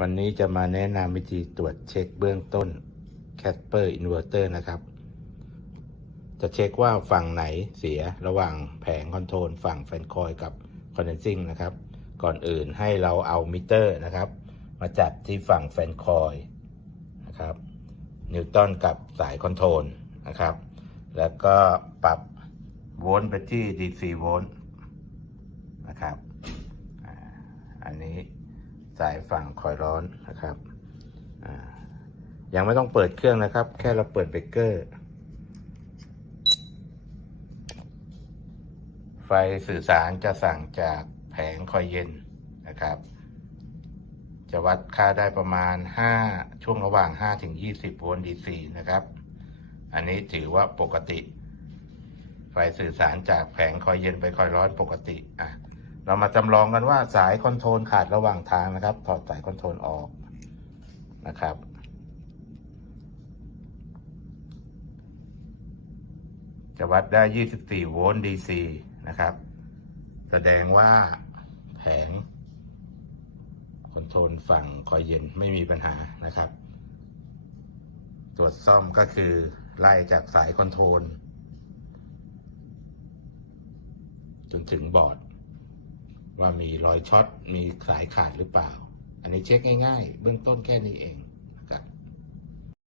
วันนี้จะมาแนะนำวิธีตรวจเช็คเบื้องต้น Casper Inverter นะครับ จะเช็คว่าฝั่งไหนเสียระหว่างแผงคอนโทรลฝั่งแฟนคอยกับคอนเดนซิ่งนะครับ ก่อนอื่นให้เราเอามิเตอร์นะครับ มาจับที่ฝั่งแฟนคอยนะครับนิวตันกับสายคอนโทรลนะครับ แล้วก็ปรับโวลต์ไปที่ DC โวลต์นะครับ อันนี้ สายฝั่งคอยร้อนนะครับยังไม่ต้องเปิดเครื่องนะครับ แค่เราเปิดเบรกเกอร์ ไฟสื่อสารจะสั่งจากแผงคอยเย็นนะครับ จะวัดค่าได้ประมาณ 5 ช่วงระหว่าง 5 ถึง 20 โวลต์ DC นะครับ อันนี้ถือว่าปกติ ไฟสื่อสารจากแผงคอยเย็นไปคอยร้อนปกติอะ เรามาจำลองกันว่าสายคอนโทรลขาดระหว่างทางนะครับ ถอดสายคอนโทรลออกนะครับ จะวัดได้ 24 โวลต์ DC นะครับ แสดงว่าแผงคอนโทรลฝั่งคอยเย็นไม่มีปัญหานะครับ ตรวจซ่อมก็คือไล่จากสายคอนโทรลจนถึงบอร์ด ว่ามีรอยช็อตมีสายขาดหรือเปล่า อันนี้เช็คง่าย ๆ เบื้องต้นแค่นี้เอง